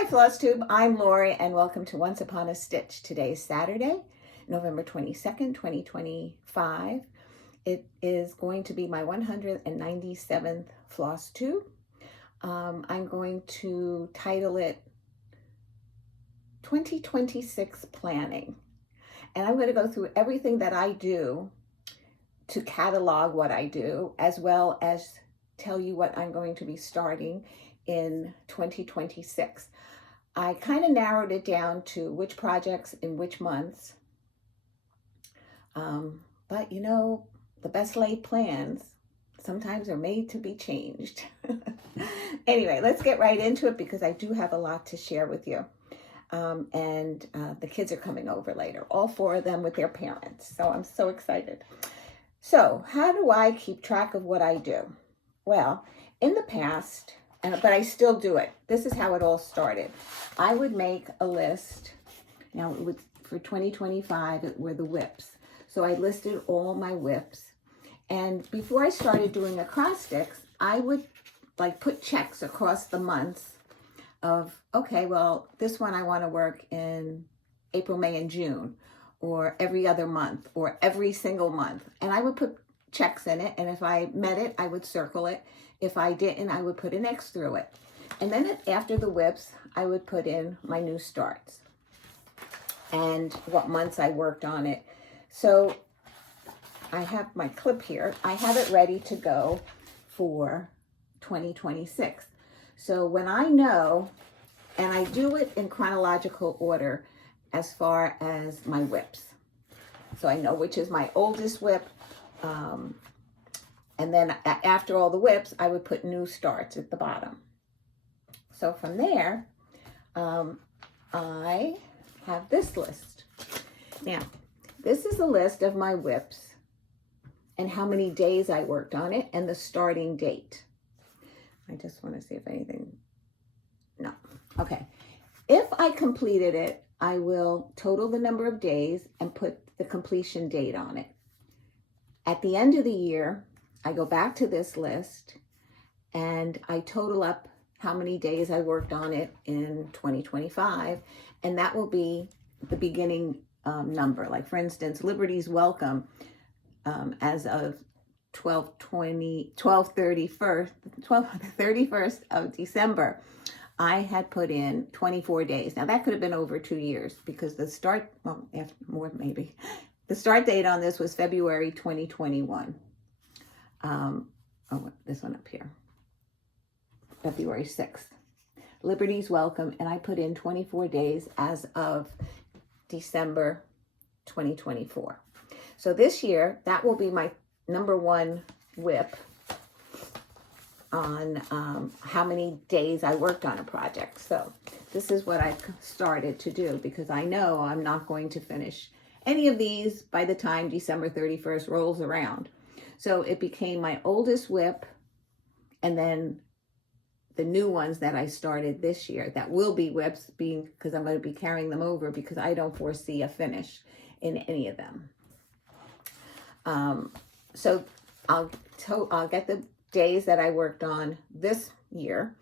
Hi Flosstube, I'm Lori and welcome to Once Upon a Stitch. Today's Saturday, November 22nd, 2025. It is going to be my 197th Flosstube. I'm going to title it 2026 Planning. And I'm going to go through everything that I do to catalog what I do, as well as tell you what I'm going to be starting in 2026. I kind of narrowed it down to which projects in which months. But you know, the best laid plans sometimes are made to be changed. Anyway, let's get right into it because I do have a lot to share with you. The kids are coming over later, all four of them with their parents. So I'm so excited. So how do I keep track of what I do? Well, in the past, but I still do it. This is how it all started. I would make a list. Now, for 2025, it were the whips. So I listed all my whips. And before I started doing acrostics, I would put checks across the months of, okay, well, this one I want to work in April, May, and June, or every other month, or every single month. And I would put checks in it. And if I met it, I would circle it. If I didn't, I would put an X through it. And then after the whips, I would put in my new starts and what months I worked on it. So I have my clip here. I have it ready to go for 2026. So when I know, and I do it in chronological order as far as my whips. So I know which is my oldest whip. And then after all the whips, I would put new starts at the bottom. So from there, I have this list. Now, this is a list of my whips and how many days I worked on it and the starting date. I just want to see if anything, no. Okay. If I completed it, I will total the number of days and put the completion date on it. At the end of the year, I go back to this list and I total up how many days I worked on it in 2025, and that will be the beginning number. Like for instance, Liberty's Welcome as of 31st of December, I had put in 24 days. Now that could have been over 2 years because the start, well, more maybe. The start date on this was February 2021. This one up here, February 6th. Liberty's Welcome, and I put in 24 days as of December 2024. So this year, that will be my number one whip on how many days I worked on a project. So this is what I've started to do because I know I'm not going to finish any of these by the time December 31st rolls around. So it became my oldest whip and then the new ones that I started this year that will be whips because I'm going to be carrying them over because I don't foresee a finish in any of them. So I'll get the days that I worked on this year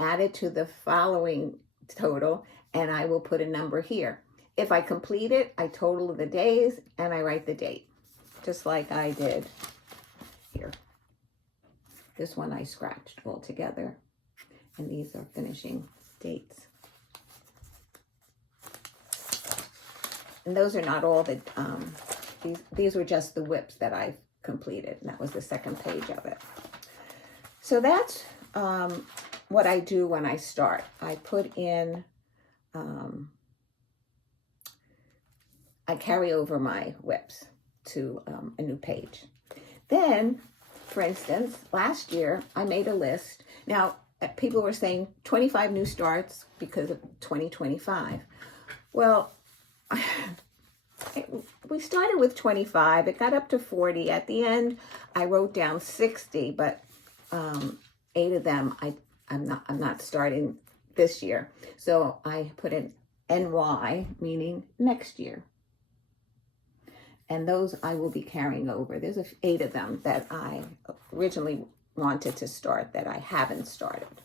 added to the following total and I will put a number here. If I complete it, I total the days and I write the date, just like I did here. This one I scratched all together, and these are finishing dates. And those are not all the, these were just the whips that I've completed, and that was the second page of it. So that's what I do when I start. I put in, I carry over my whips to a new page. Then, for instance, last year I made a list. Now, people were saying 25 new starts because of 2025. Well, we started with 25. It got up to 40. At the end, I wrote down 60, but 8 of them I'm not starting this year. So I put in NY, meaning next year. And those I will be carrying over. There's 8 of them that I originally wanted to start that I haven't started.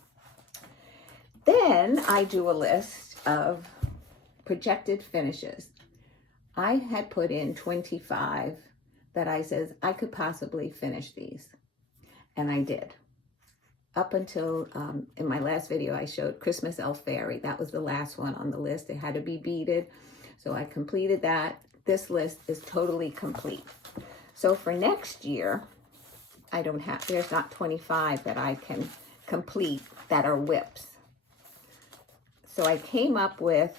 Then then I do a list of projected finishes. I had put in 25 that I says I could possibly finish these, and I did. Up until, in my last video, I showed Christmas Elf Fairy. That was the last one on the list. It had to be beaded, so I completed that. This list is totally complete. So for next year, there's not 25 that I can complete that are whips. So I came up with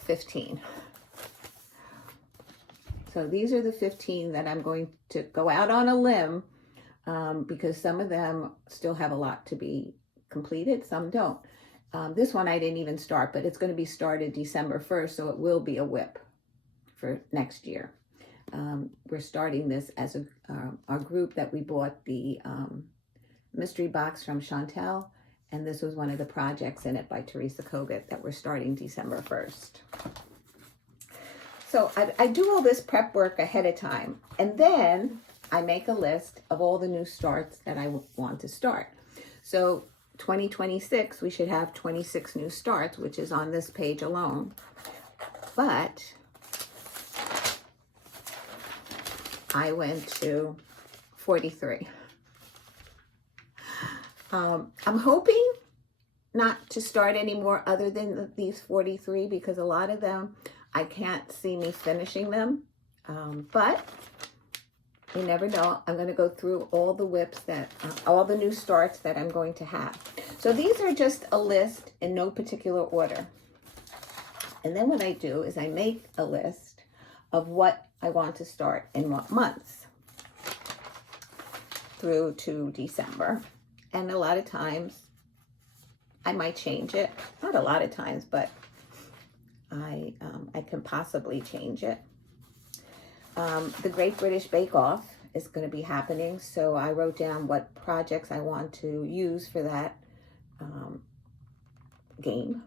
15. So these are the 15 that I'm going to go out on a limb, because some of them still have a lot to be completed, some don't. This one I didn't even start, but it's going to be started December 1st, so it will be a whip for next year. We're starting this as our group that we bought the mystery box from Chantel, and this was one of the projects in it by Teresa Kogut that we're starting December 1st. So I do all this prep work ahead of time, and then I make a list of all the new starts that I want to start. So 2026, we should have 26 new starts, which is on this page alone. But I went to 43. I'm hoping not to start any more other than these 43, because a lot of them, I can't see me finishing them. But you never know. I'm going to go through all the whips all the new starts that I'm going to have. So these are just a list in no particular order. And then what I do is I make a list of what I want to start in what months through to December. And a lot of times I might change it. Not a lot of times, but I can possibly change it. The Great British Bake Off is going to be happening, so I wrote down what projects I want to use for that game,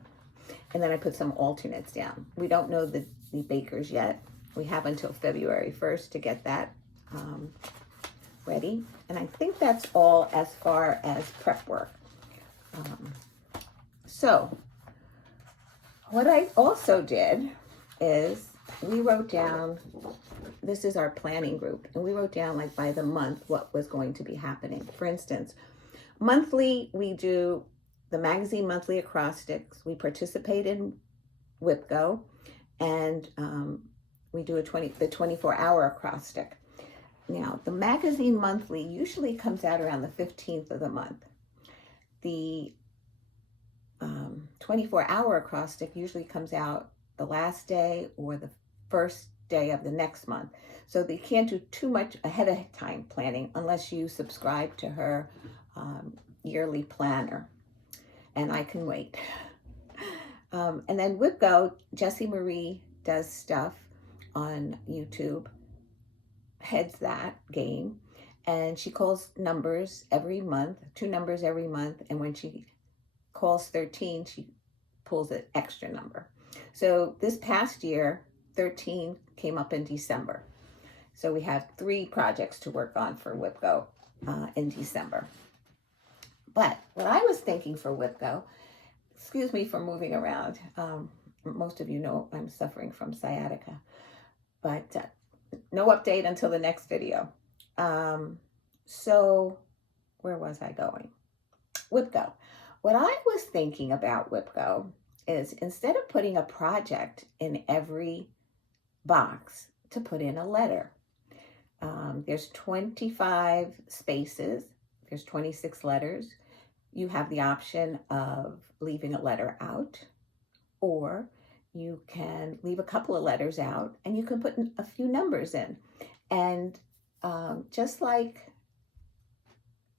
and then I put some alternates down. We don't know the bakers yet. We have until February 1st to get that ready, and I think that's all as far as prep work. So what I also did is we wrote down, this is our planning group, and we wrote down like by the month what was going to be happening. For instance, monthly we do the magazine monthly acrostics. We participate in WhipGo, and we do the 24-hour acrostic. Now, the magazine monthly usually comes out around the 15th of the month. The 24-hour acrostic usually comes out the last day or the first day of the next month. So they can't do too much ahead of time planning unless you subscribe to her yearly planner. And I can wait. And then WhipGo, Jessie Marie does stuff on YouTube, heads that game, and she calls numbers every month, 2 numbers every month, and when she calls 13, she pulls an extra number. So this past year, 13 came up in December. So we have 3 projects to work on for WhipGo in December. But what I was thinking for WhipGo, excuse me for moving around. Most of you know I'm suffering from sciatica, but no update until the next video. So where was I going? WhipGo. What I was thinking about WhipGo is, instead of putting a project in every box, to put in a letter. There's 25 spaces. There's 26 letters. You have the option of leaving a letter out, or you can leave a couple of letters out and you can put a few numbers in. And just like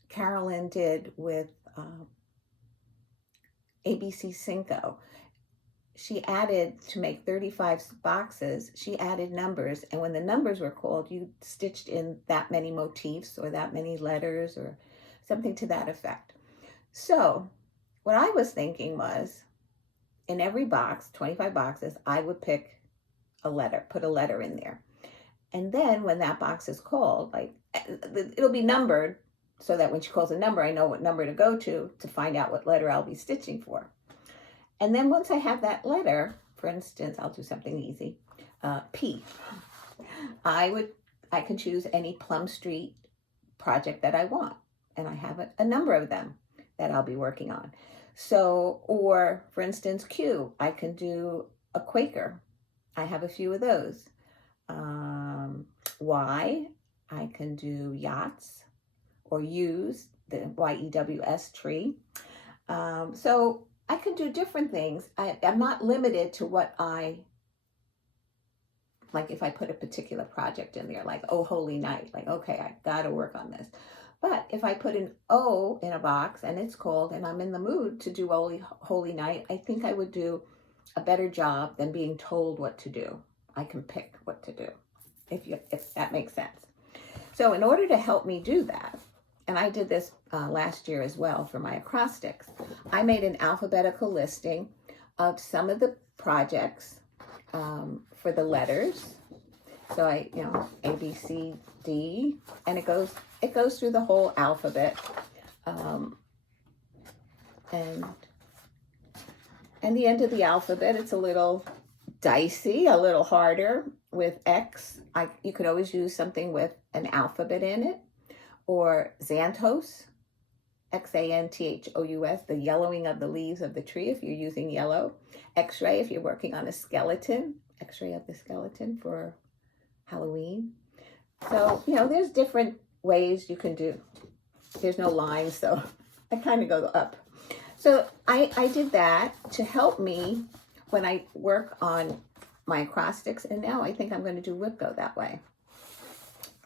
Carolyn did with ABC Cinco, she added, to make 35 boxes, she added numbers, and when the numbers were called, you stitched in that many motifs or that many letters or something to that effect. So what I was thinking was, in every box, 25 boxes, I would pick a letter, put a letter in there. And then when that box is called, like, it'll be numbered so that when she calls a number, I know what number to go to find out what letter I'll be stitching for. And then once I have that letter, for instance, I'll do something easy, P. I can choose any Plum Street project that I want, and I have a number of them that I'll be working on. So, or for instance, Q, I can do a Quaker. I have a few of those. Y, I can do yachts, or U's, the Y-E-W-S tree. So I can do different things. I'm not limited to what like if I put a particular project in there, like, oh, Holy Night, like, okay, I got to work on this. But if I put an O in a box and it's cold and I'm in the mood to do Holy Night, I think I would do a better job than being told what to do. I can pick what to do, if that makes sense. So in order to help me do that, and I did this last year as well for my acrostics, I made an alphabetical listing of some of the projects for the letters. So A, B, C, D, and it goes through the whole alphabet. And the end of the alphabet, it's a little dicey, a little harder with X. You could always use something with an alphabet in it, or xanthos, Xanthous, the yellowing of the leaves of the tree if you're using yellow. X-ray if you're working on a skeleton, X-ray of the skeleton for Halloween. So, there's different ways you can do. There's no lines, so I kind of go up. So I did that to help me when I work on my acrostics, and now I think I'm going to do WIPGO that way.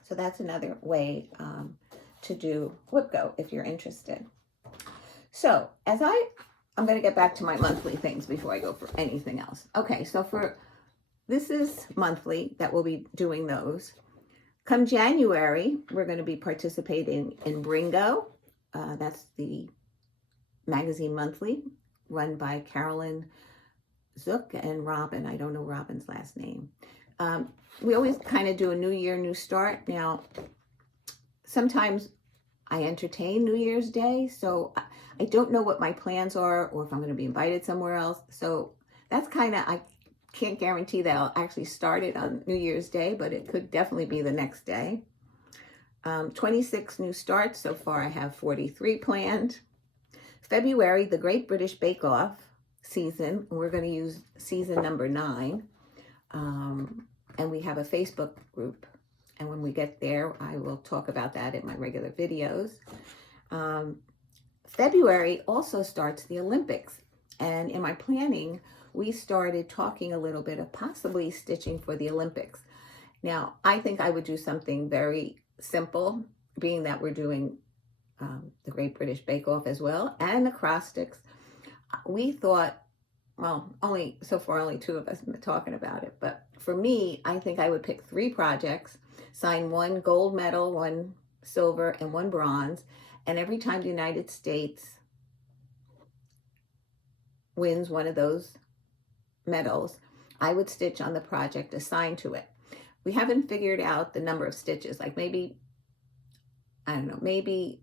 So that's another way to do WIPGO if you're interested. So I'm going to get back to my monthly things before I go for anything else. Okay, so this is monthly that we'll be doing those. Come January, we're going to be participating in Bringo. That's the magazine monthly run by Carolyn Zook and Robin. I don't know Robin's last name. We always kind of do a new year, new start. Now, sometimes I entertain New Year's Day, so I don't know what my plans are or if I'm going to be invited somewhere else. So that's I can't guarantee that I'll actually start it on New Year's Day, but it could definitely be the next day. 26 new starts. So far I have 43 planned. February, the Great British Bake Off season. We're going to use season number 9. And we have a Facebook group. And when we get there, I will talk about that in my regular videos. February also starts the Olympics. And in my planning, we started talking a little bit of possibly stitching for the Olympics. Now, I think I would do something very simple, being that we're doing the Great British Bake Off as well, and acrostics. We thought, well, so far only 2 of us have been talking about it, but for me, I think I would pick 3 projects, sign 1 gold medal, 1 silver, and 1 bronze, and every time the United States wins one of those medals, I would stitch on the project assigned to it. We haven't figured out the number of stitches, like maybe, I don't know, maybe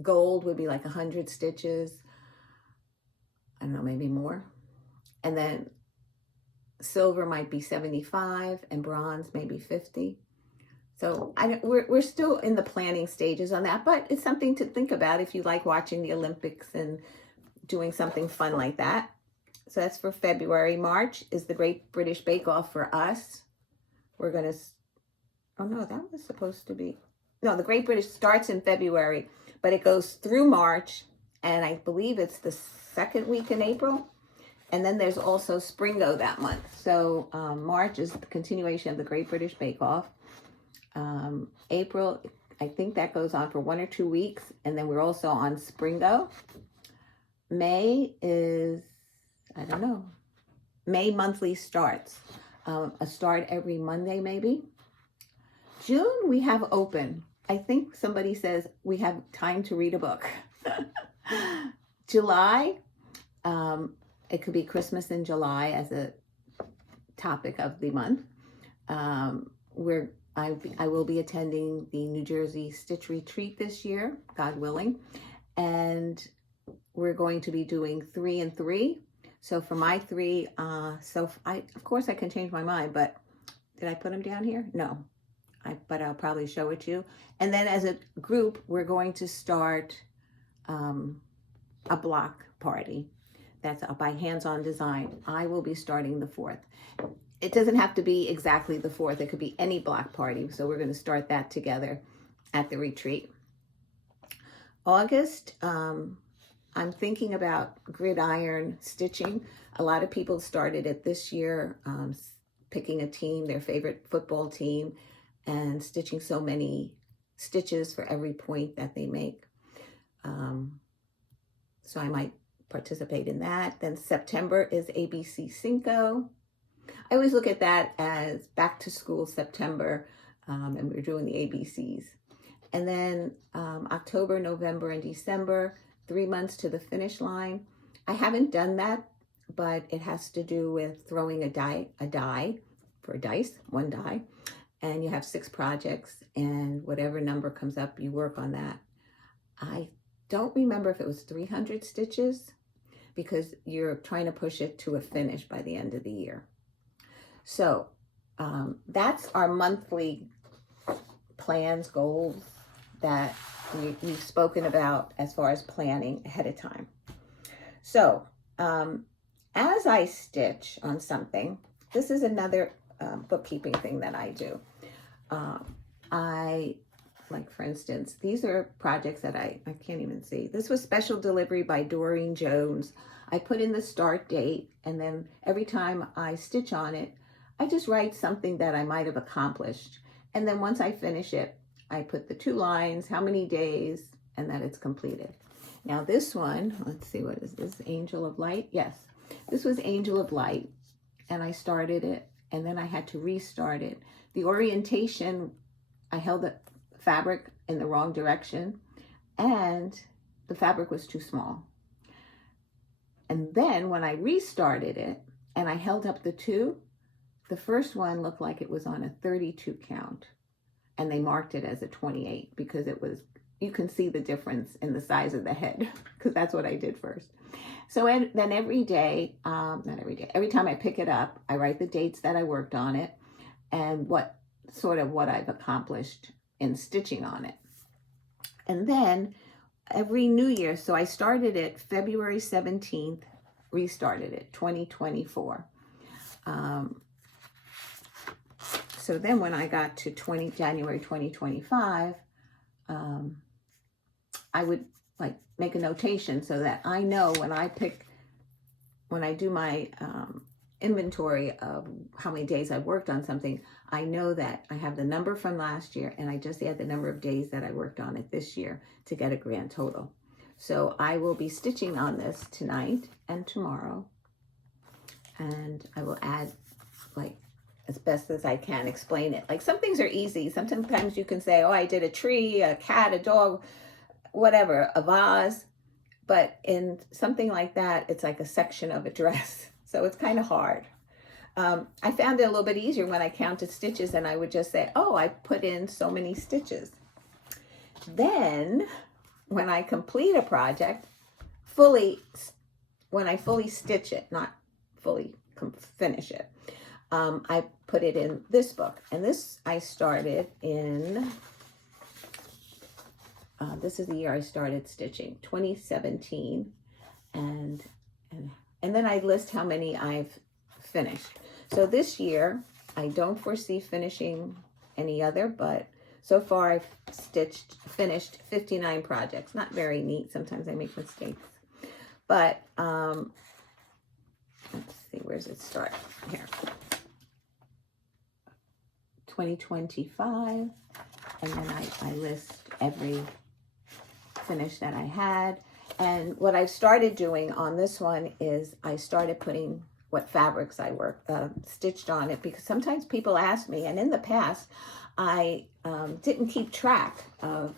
gold would be like 100 stitches. I don't know, maybe more. And then silver might be 75 and bronze maybe 50. So we're still in the planning stages on that, but it's something to think about if you like watching the Olympics and doing something fun like that. So that's for February. March is the Great British Bake Off for us. We're going to, oh no, that was supposed to be, no, the Great British starts in February, but it goes through March, and I believe it's the 2nd week in April. And then there's also Springo that month. So March is the continuation of the Great British Bake Off. April, I think that goes on for 1 or 2 weeks, and then we're also on Springo. May is, I don't know, May monthly starts. A start every Monday maybe. June we have open. I think somebody says we have time to read a book. July, it could be Christmas in July as a topic of the month. I will be attending the New Jersey Stitch Retreat this year, God willing. And we're going to be doing 3 and 3. So for my 3, of course I can change my mind, but did I put them down here? No, but I'll probably show it to you. And then as a group, we're going to start a block party. That's by Hands-On Design. I will be starting the 4th. It doesn't have to be exactly the 4th. It could be any block party. So we're going to start that together at the retreat. August, I'm thinking about gridiron stitching. A lot of people started it this year, picking a team, their favorite football team, and stitching so many stitches for every point that they make. So I might participate in that. Then September is ABC Cinco. I always look at that as back to school September, and we're doing the ABCs. And then October, November, and December, 3 months to the finish line. I haven't done that, but it has to do with throwing a die for a dice, 1 die, and you have 6 projects, and whatever number comes up, you work on that. I don't remember if it was 300 stitches, because you're trying to push it to a finish by the end of the year. So that's our monthly plans, goals that we've spoken about as far as planning ahead of time. So as I stitch on something, this is another bookkeeping thing that I do. Like for instance, these are projects that I can't even see. This was special delivery by Doreen Jones. I put in the start date, and then every time I stitch on it, I just write something that I might have accomplished. And then once I finish it, I put the 2 lines, how many days, and that it's completed. Now this one, let's see, what is this? Angel of Light? Yes, this was Angel of Light, and I started it, and then I had to restart it. The orientation, I held the fabric in the wrong direction, and the fabric was too small. And then when I restarted it and I held up the 2, the first one looked like it was on a 32 count, and they marked it as a 28 because it was, you can see the difference in the size of the head, because that's what I did first. So then every day, every time I pick it up, I write the dates that I worked on it and what I've accomplished in stitching on it. And then every New Year, so I started it February 17th, restarted it 2024. So then when I got to January 2025, I would make a notation so that I know when I do my inventory of how many days I worked on something, I know that I have the number from last year, and I just add the number of days that I worked on it this year to get a grand total. So I will be stitching on this tonight and tomorrow, and I will add, as best as I can, explain it. Some things are easy. Sometimes you can say, oh, I did a tree, a cat, a dog, whatever, a vase. But in something like that, it's like a section of a dress. So it's kind of hard. I found it a little bit easier when I counted stitches, and I would just say, oh, I put in so many stitches. Then when I complete a project, when I fully stitch it, not fully finish it, I put it in this book. And this I started in, this is the year I started stitching, 2017. And then I list how many I've finished. So this year, I don't foresee finishing any other, but so far I've finished 59 projects. Not very neat. Sometimes I make mistakes. But let's see, where does it start? Here. 2025, and then I list every finish that I had. And what I've started doing on this one is I started putting what fabrics I stitched on it, because sometimes people ask me, and in the past I didn't keep track of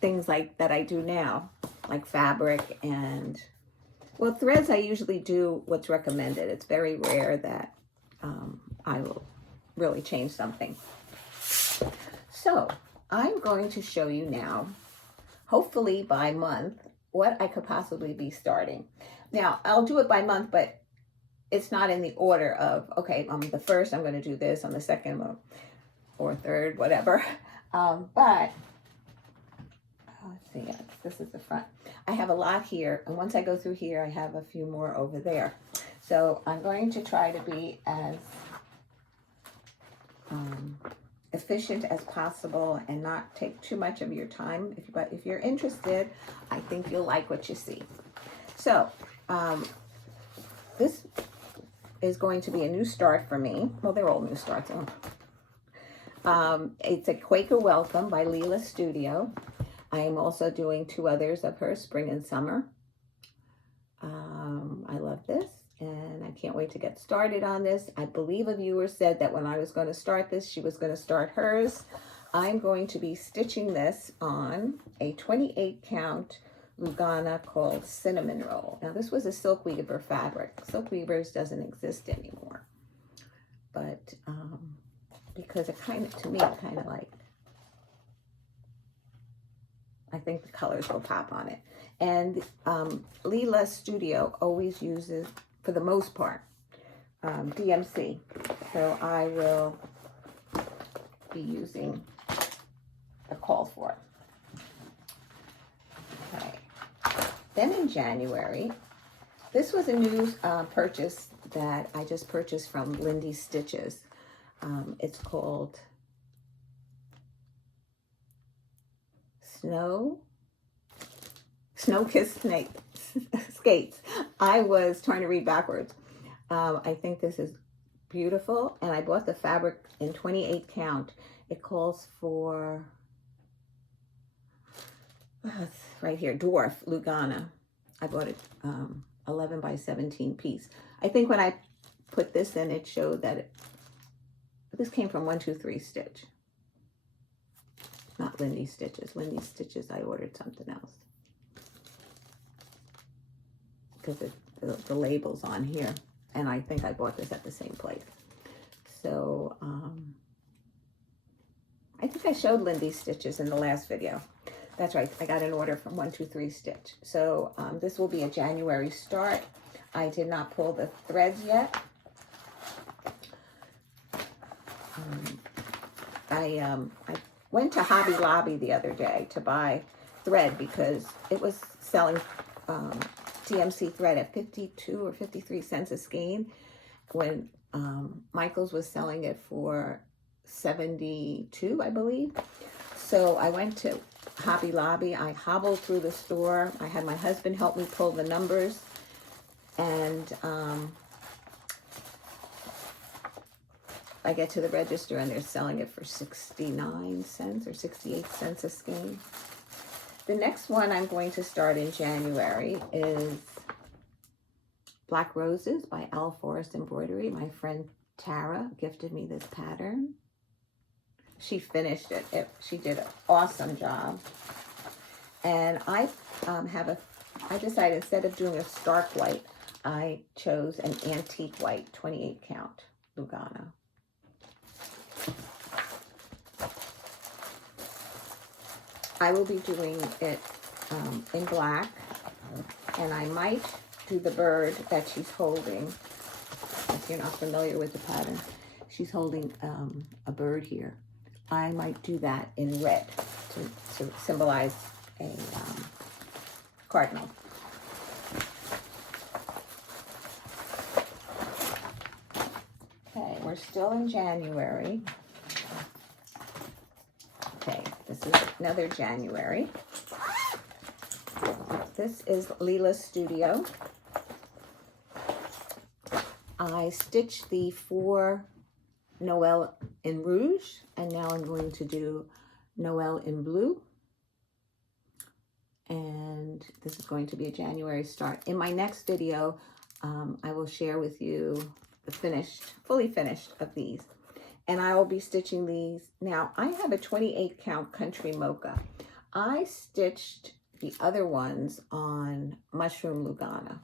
things like that I do now, like fabric and, well, threads I usually do what's recommended. It's very rare that I will really change something. So I'm going to show you now, hopefully by month, what I could possibly be starting. Now, I'll do it by month, but it's not in the order of, okay, on the first, I'm going to do this, on the second or third, whatever. But let's see, this is the front. I have a lot here, and once I go through here, I have a few more over there. So I'm going to try to be as efficient as possible and not take too much of your time. But if you're interested, I think you'll like what you see. So this is going to be a new start for me. Well, they're all new starts. It's a Quaker Welcome by Leela Studio. I am also doing 2 others of her, Spring and Summer. I love this, and I can't wait to get started on this. I believe a viewer said that when I was going to start this, she was going to start hers. I'm going to be stitching this on a 28 count Lugana called Cinnamon Roll. Now, this was a Silk Weaver fabric. Silk Weavers doesn't exist anymore, but because it to me, like, I think the colors will pop on it. And Leela Studio always uses, for the most part, DMC. So I will be using the call for it. Okay. Then in January, this was a new purchase that I just purchased from Lindy Stitches. It's called Snow-Kissed Skates. I was trying to read backwards. I think this is beautiful, and I bought the fabric in 28 count. It calls for, it's right here, Dwarf Lugana. I bought it 11 by 17 piece. I think when I put this in, it showed that this came from 123 Stitch. Not Lindy Stitches. Lindy Stitches, I ordered something else. Because the label's on here. And I think I bought this at the same place. So, I think I showed Lindy Stitches in the last video. That's right. I got an order from 123 Stitch. So, this will be a January start. I did not pull the threads yet. I went to Hobby Lobby the other day to buy thread because it was selling DMC thread at 52 or 53 cents a skein when Michael's was selling it for 72, I believe. So I went to Hobby Lobby. I hobbled through the store. I had my husband help me pull the numbers, and I get to the register and they're selling it for 69 cents or 68 cents a skein. The next one I'm going to start in January is Black Roses by Owl Forest Embroidery. My friend Tara gifted me this pattern. She finished it. She did an awesome job. And I decided instead of doing a stark white, I chose an antique white 28 count Lugana. I will be doing it in black, and I might do the bird that she's holding. If you're not familiar with the pattern, she's holding a bird here. I might do that in red to symbolize a cardinal. Okay, we're still in January. Okay, this is another January. This is Leela Studio. I stitched the 4 Noel in Rouge, and now I'm going to do Noel in Blue. And this is going to be a January start. In my next video, I will share with you the fully finished of these. And I will be stitching these. Now, I have a 28 count Country Mocha. I stitched the other ones on Mushroom Lugana.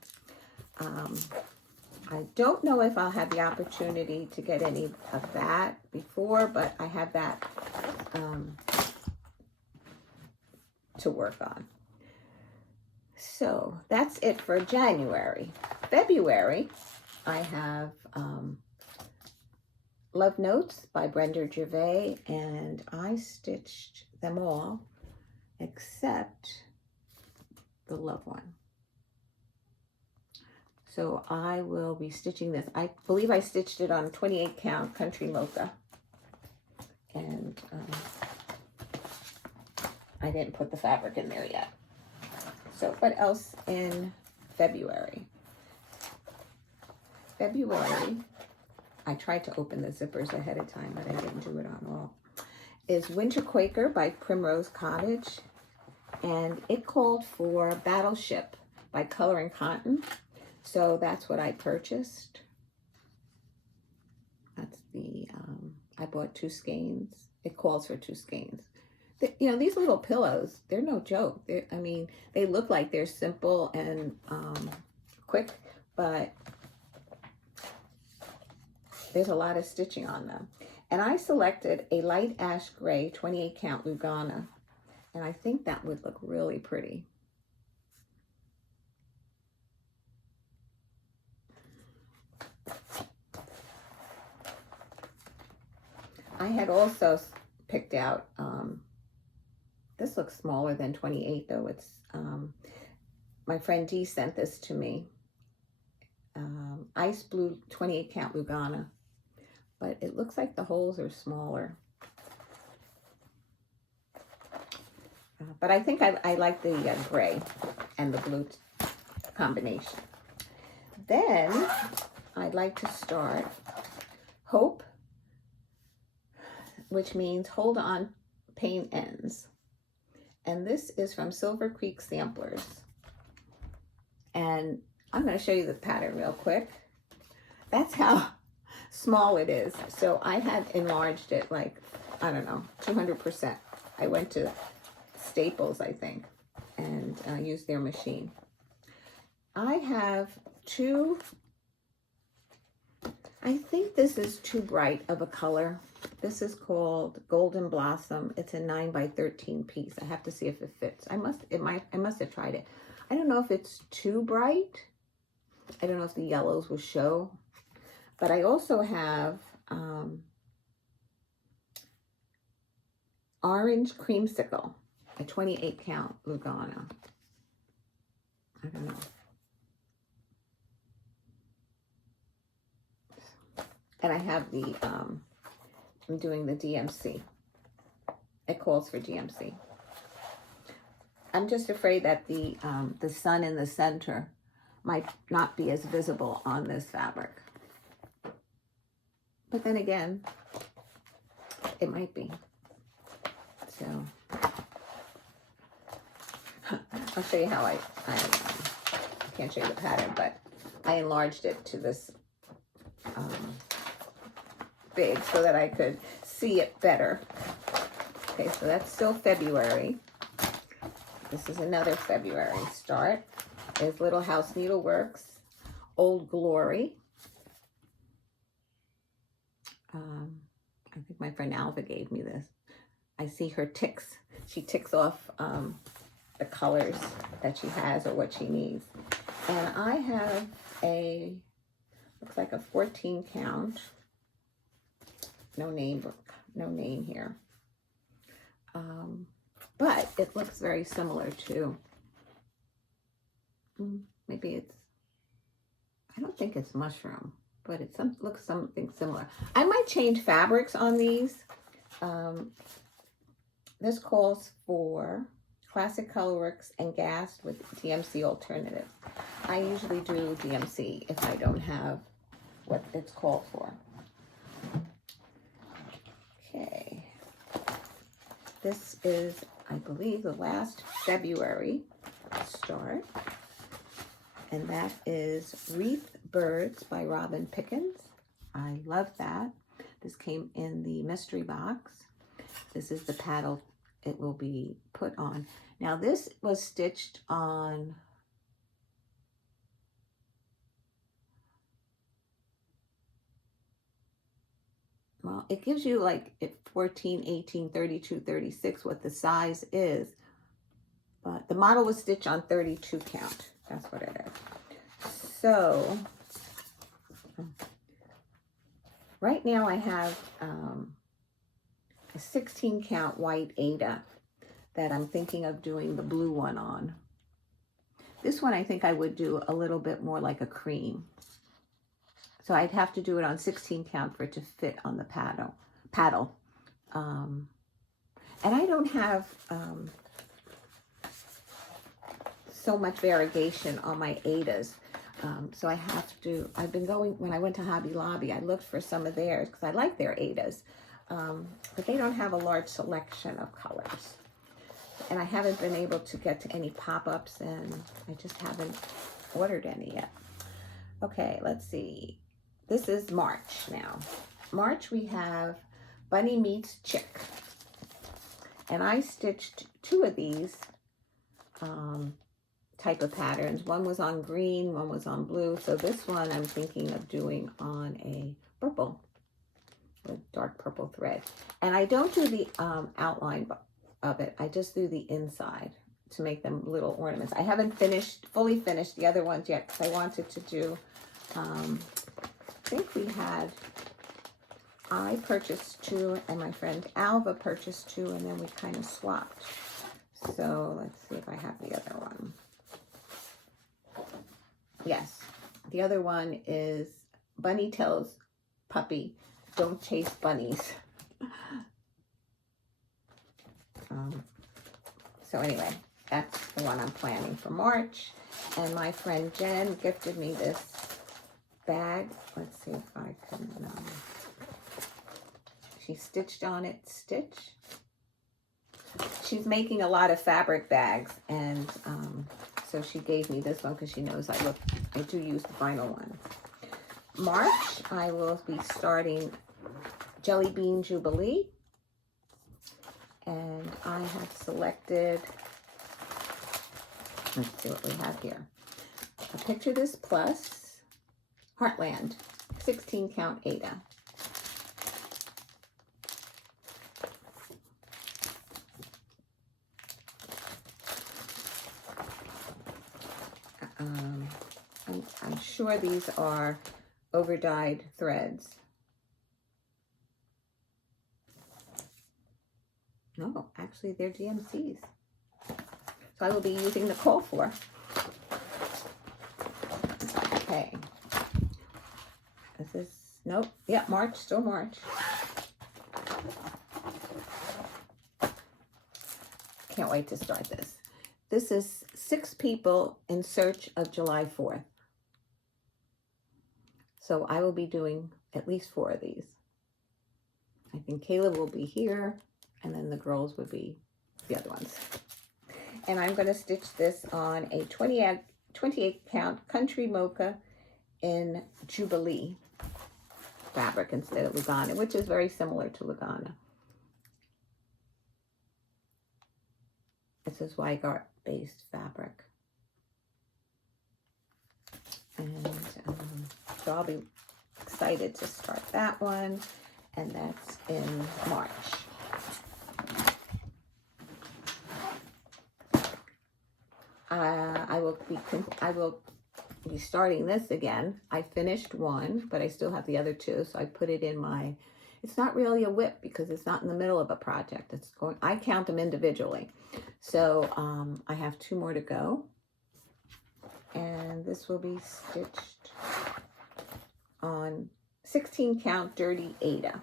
I don't know if I'll have the opportunity to get any of that before, but I have that to work on. So that's it for January. February, I have Love Notes by Brenda Gervais, and I stitched them all except the love one. So I will be stitching this. I believe I stitched it on 28 count Country Mocha. And I didn't put the fabric in there yet. So what else in February? February, I tried to open the zippers ahead of time, but I didn't do it on all, is Winter Quaker by Primrose Cottage. And it called for Battleship by Color and Cotton. So that's what I purchased. That's the, I bought 2 skeins. It calls for 2 skeins. You know, these little pillows, they're no joke. I mean, they look like they're simple and quick, but there's a lot of stitching on them. And I selected a light ash gray 28 count Lugana, and I think that would look really pretty. I had also picked out, this looks smaller than 28 though. It's, my friend Dee sent this to me. Ice Blue 28 count Lugana, but it looks like the holes are smaller. But I think I like the gray and the blue combination. Then I'd like to start Hope, which means hold on, pain ends. And this is from Silver Creek Samplers. And I'm going to show you the pattern real quick. That's how small it is. So I had enlarged it like, I don't know, 200%. I went to Staples, I think, and used their machine. I have 2, I think this is too bright of a color. This is called Golden Blossom. It's a 9 by 13 piece. I have to see if it fits. I must have tried it. I don't know if it's too bright. I don't know if the yellows will show. But I also have Orange Creamsicle, a 28 count Lugana. I don't know. And I have the, I'm doing the DMC. It calls for DMC. I'm just afraid that the sun in the center might not be as visible on this fabric. But then again, it might be. So, I'll show you how I can't show you the pattern, but I enlarged it to this big so that I could see it better. Okay, so that's still February. This is another February start. Is Little House Needleworks, Old Glory. I think my friend Alva gave me this. I see her ticks. She ticks off the colors that she has or what she needs. And I have a, looks like a 14 count. No name here. But it looks very similar to, maybe it's, I don't think it's mushroom, but it looks something similar. I might change fabrics on these. This calls for Classic Colorworks and Gas with DMC alternatives. I usually do DMC if I don't have what it's called for. Okay. This is, I believe, the last February start. And that is Wreath Birds by Robin Pickens. I love that. This came in the mystery box. This is the paddle it will be put on. Now this was stitched on it gives you like 14, 18, 32, 36, what the size is. But the model was stitched on 32 count. That's what it is. So right now I have a 16 count white Aida that I'm thinking of doing the blue one on. This one I think I would do a little bit more like a cream. So I'd have to do it on 16 count for it to fit on the paddle. And I don't have so much variegation on my Aidas. So I have to, I've been going, when I went to Hobby Lobby, I looked for some of theirs because I like their Aidas. But they don't have a large selection of colors. And I haven't been able to get to any pop-ups, and I just haven't ordered any yet. Okay, let's see. This is March now. March we have Bunny Meets Chick. And I stitched 2 of these type of patterns. One was on green, one was on blue. So this one I'm thinking of doing on a purple, with dark purple thread. And I don't do the outline of it. I just do the inside to make them little ornaments. I haven't fully finished the other ones yet because I wanted to do, I think I purchased 2 and my friend Alva purchased 2, and then we kind of swapped. So let's see if I have the other one. Yes, the other one is Bunny Tells Puppy, Don't Chase Bunnies. So anyway, that's the one I'm planning for March. And my friend Jen gifted me this bag. Let's see if I can, she stitched on it, stitch. She's making a lot of fabric bags, and so she gave me this one because she knows I do use the vinyl ones. March, I will be starting Jelly Bean Jubilee. And I have selected, let's see what we have here. A Picture This Plus, Heartland, 16 count Aida. I'm sure these are over-dyed threads. No, actually they're DMCs. So I will be using the Call For. Okay. Is this, nope, yeah, March, still March. Can't wait to start this. This is 6 people in search of July 4th. So I will be doing at least 4 of these. I think Caleb will be here, and then the girls would be the other ones. And I'm going to stitch this on a 28 count Country Mocha in Jubilee fabric instead of Lugana, which is very similar to Lugana. This is Weigart based fabric. And so I'll be excited to start that one, and that's in March. I will be starting this again. I finished one, but I still have the other 2, so I put it in my, it's not really a whip because it's not in the middle of a project. It's going, I count them individually. So I have 2 more to go, and this will be stitched on 16 count Dirty Aida.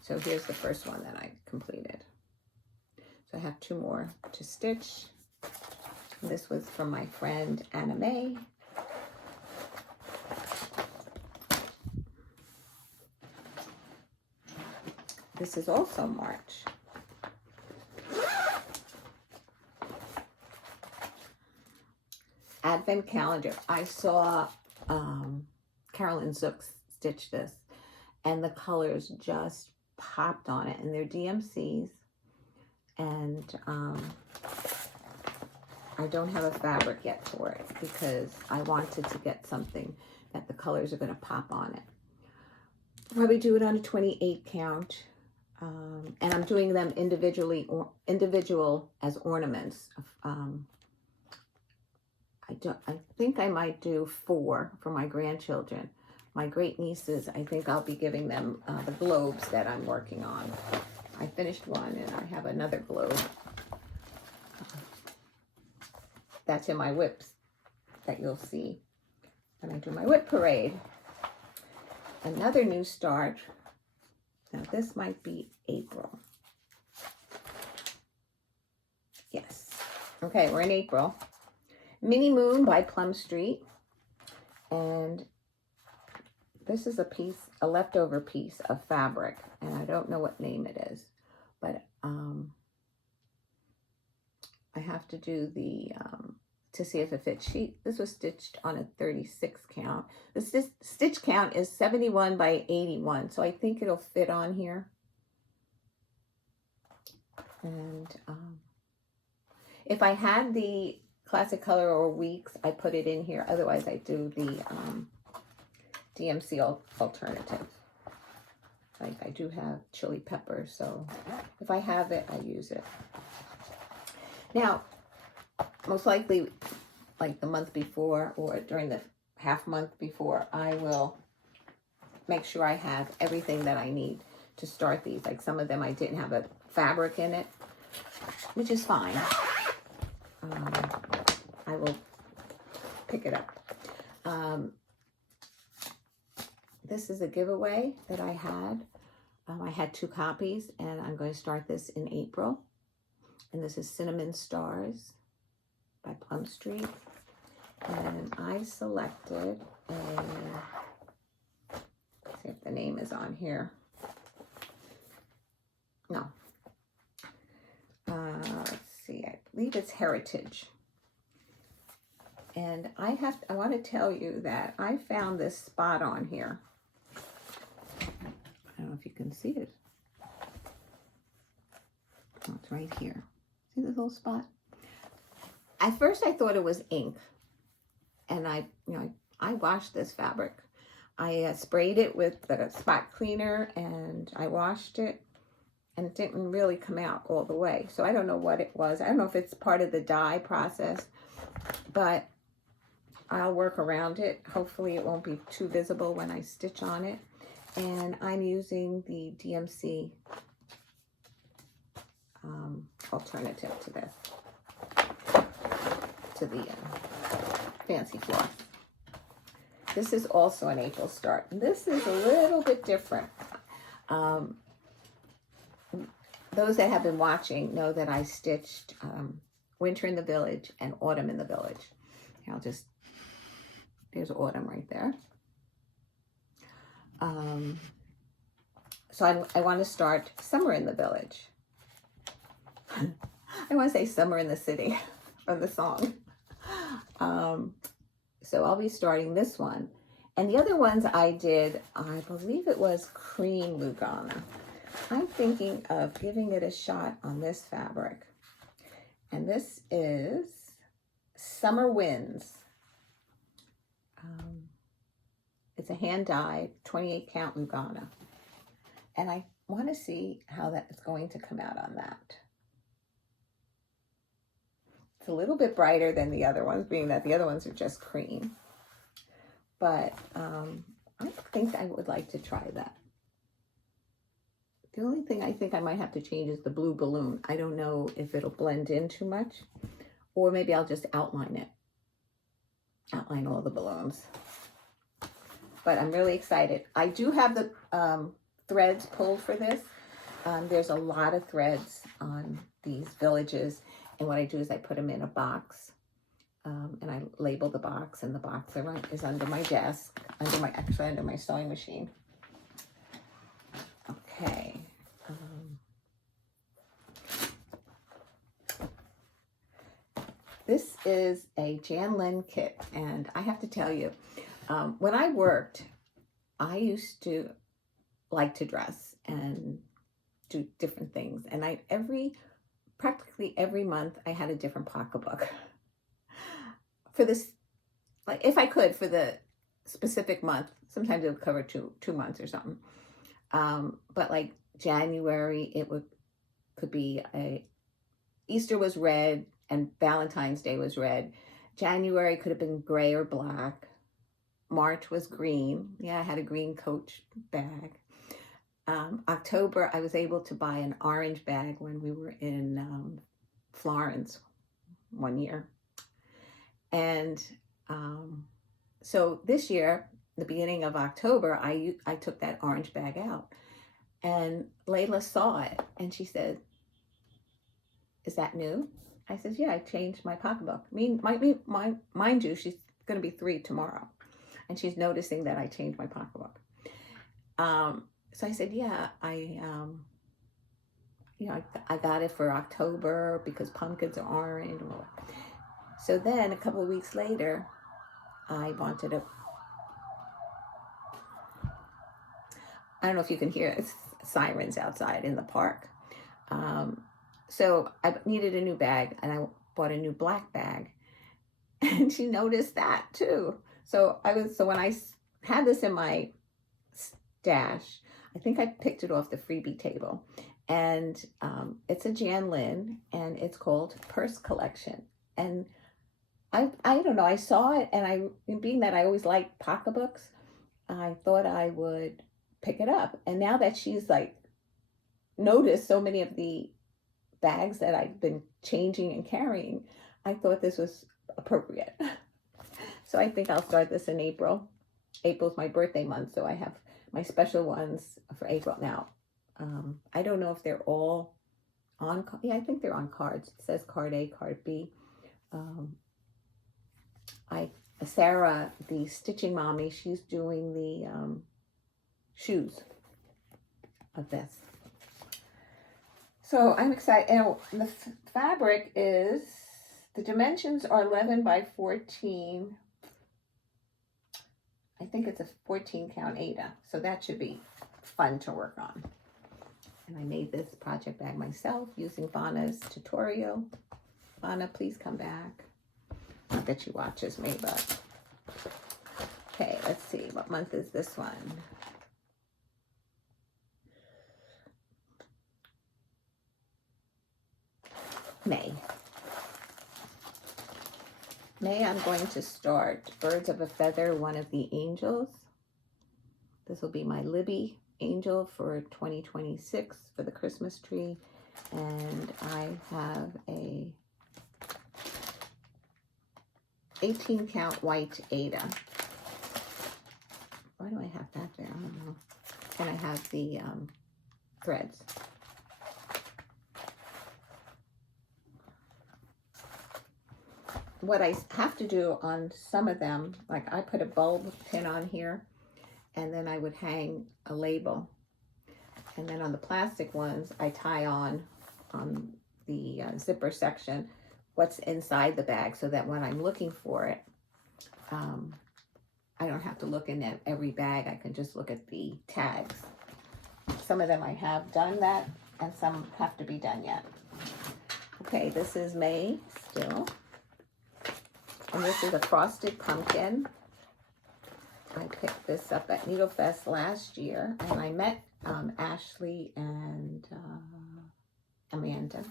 So here's the first one that I completed. So I have 2 more to stitch. This was from my friend Anna May. This is also March. Advent calendar. I saw Carolyn Zook stitch this, and the colors just popped on it, and they're DMCs, and I don't have a fabric yet for it because I wanted to get something that the colors are going to pop on it. Probably do it on a 28 count. And I'm doing them individually or individual as ornaments. I think I might do 4 for my grandchildren. My great nieces, I think I'll be giving them the globes that I'm working on. I finished one and I have another globe. That's in my whips that you'll see when I do my whip parade. Another new start. Now this might be April. Yes. Okay, we're in April. Mini Moon by Plum Street. And this is a leftover piece of fabric. And I don't know what name it is. But I have to do the, to see if it fits. This was stitched on a 36 count. The stitch count is 71 by 81. So I think it'll fit on here. And if I had the Classic Color or Weeks, I put it in here. Otherwise, I do the DMC alternative. Like I do have chili pepper, so if I have it, I use it. Now, most likely, like the month before or during the half month before, I will make sure I have everything that I need to start these. Like some of them I didn't have a fabric in it, which is fine. I will pick it up. This is a giveaway that I had. I had 2 copies, and I'm going to start this in April. And this is Cinnamon Stars by Plum Street. And I selected a, let's see if the name is on here. No. Let's see, I believe it's Heritage. And I want to tell you that I found this spot on here. I don't know if you can see it. Oh, it's right here. See this little spot? At first I thought it was ink. And I washed this fabric. I sprayed it with the spot cleaner and I washed it. And it didn't really come out all the way. So I don't know what it was. I don't know if it's part of the dye process. But I'll work around it. Hopefully it won't be too visible when I stitch on it. And I'm using the DMC alternative to this, to the Fancy Floss. This is also an April start. This is a little bit different. Those that have been watching know that I stitched Winter in the Village and Autumn in the Village. There's autumn right there. So I want to start Summer in the Village. I want to say Summer in the City from the song. So I'll be starting this one. And the other ones I did, I believe it was cream Lugana. I'm thinking of giving it a shot on this fabric. And this is Summer Winds. It's a hand-dyed 28 count Lugana. And I want to see how that's going to come out on that. It's a little bit brighter than the other ones, being that the other ones are just cream. But I think I would like to try that. The only thing I think I might have to change is the blue balloon. I don't know if it'll blend in too much, or maybe I'll just outline it. Outline all the balloons. But I'm really excited. I do have the threads pulled for this. There's a lot of threads on these villages. And what I do is I put them in a box. And I label the box, and the box is under my desk, actually under my sewing machine. Okay. This is a Jan Lin kit, and I have to tell you, when I worked, I used to like to dress and do different things, and practically every month I had a different pocketbook. For this, like if I could, for the specific month. Sometimes it would cover two months or something. But like January, could be Easter was red and Valentine's Day was red. January could have been gray or black. March was green. Yeah, I had a green Coach bag. October, I was able to buy an orange bag when we were in Florence one year. And so this year, the beginning of October, I took that orange bag out. And Layla saw it and she said, "Is that new?" I said, "Yeah, I changed my pocketbook." Mind you, she's going to be 3 tomorrow. And she's noticing that I changed my pocketbook. So I said, "Yeah, I got it for October because pumpkins are orange." So then a couple of weeks later, I wanted a, I don't know if you can hear it, it's sirens outside in the park. So I needed a new bag and I bought a new black bag. And she noticed that too. So when I had this in my stash, I think I picked it off the freebie table. And it's a Jan Lynn and it's called Purse Collection. And I don't know, I saw it and being that I always liked pocketbooks, I thought I would pick it up. And now that she's like noticed so many of the bags that I've been changing and carrying, I thought this was appropriate. So I think I'll start this in April. April's my birthday month, so I have my special ones for April. Now, I don't know if they're all on, yeah, I think they're on cards. It says card A, card B. Sarah, the stitching mommy, she's doing the shoes of this. So I'm excited. And the fabric is, the dimensions are 11 by 14. I think it's a 14 count Aida. So that should be fun to work on. And I made this project bag myself using Vanna's tutorial. Vanna, please come back. Not that she watches me, but. Okay, let's see. What month is this one? May. May, I'm going to start Birds of a Feather, one of the angels. This will be my Libby angel for 2026 for the Christmas tree. And I have a 18 count white Aida. Why do I have that there? I don't know. And I have the threads. What I have to do on some of them, like I put a bulb pin on here, and then I would hang a label. And then on the plastic ones, I tie on the zipper section what's inside the bag, so that when I'm looking for it, I don't have to look in at every bag. I can just look at the tags. Some of them I have done that, and some have to be done yet. Okay, this is May still. And this is a frosted pumpkin. I picked this up at Needle Fest last year, and I met Ashley and Amanda.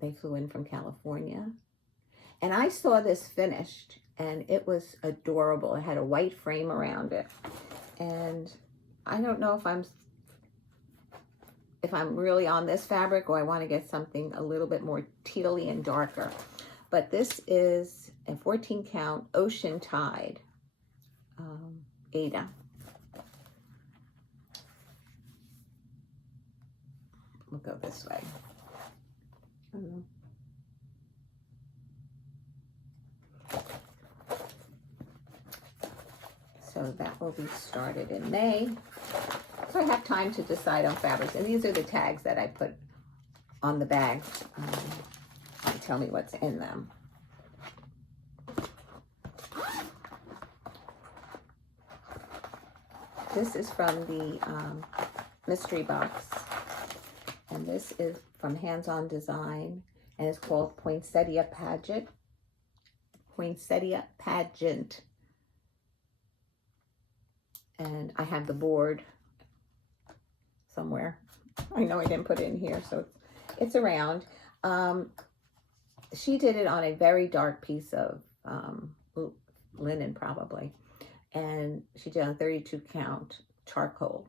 They flew in from California. And I saw this finished, and it was adorable. It had a white frame around it. And I don't know if I'm really on this fabric, or I want to get something a little bit more tealy and darker. But this is a 14 count Ocean Tide Aida. We'll go this way. So that will be started in May. So I have time to decide on fabrics. And these are the tags that I put on the bag. And tell me what's in them. This is from the mystery box, and this is from Hands On Design, and it's called Poinsettia Pageant. Poinsettia Pageant. And I have the board somewhere. I know I didn't put it in here, so it's around. She did it on a very dark piece of linen, probably. And she did on 32 count charcoal.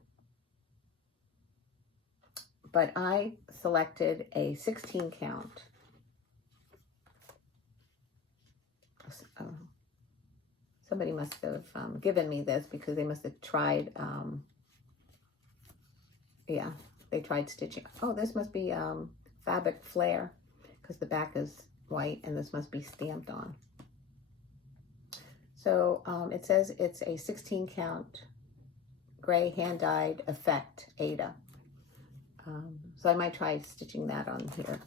But I selected a 16 count. Somebody must have given me this because they must have tried, yeah, they tried stitching. Oh, this must be fabric flare because the back is white and this must be stamped on. So it says it's a 16 count gray hand-dyed effect Ada. So I might try stitching that on here.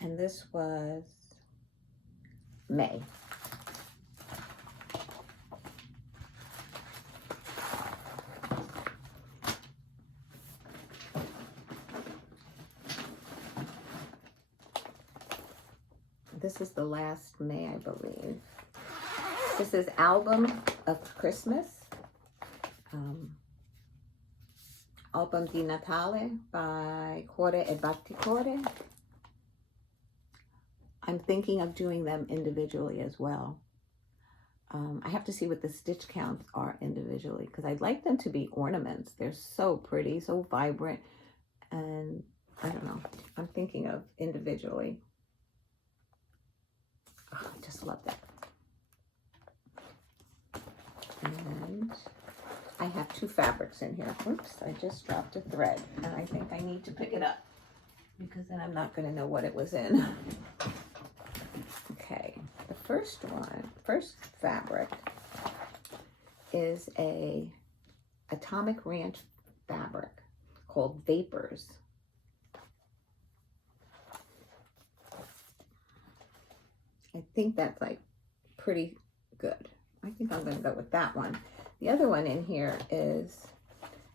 And this was May. This is the last May, I believe. This is Album of Christmas. Album di Natale by Cuore e Batticore. I'm thinking of doing them individually as well. I have to see what the stitch counts are individually because I'd like them to be ornaments. They're so pretty, so vibrant, and I don't know. I'm thinking of individually. Oh, I just love that. And I have two fabrics in here. Oops, I just dropped a thread and I think I need to pick it up because then I'm not going to know what it was in. Okay, the first fabric is a Atomic Ranch fabric called Vapors. I think that's like pretty good. I think I'm going to go with that one. The other one in here is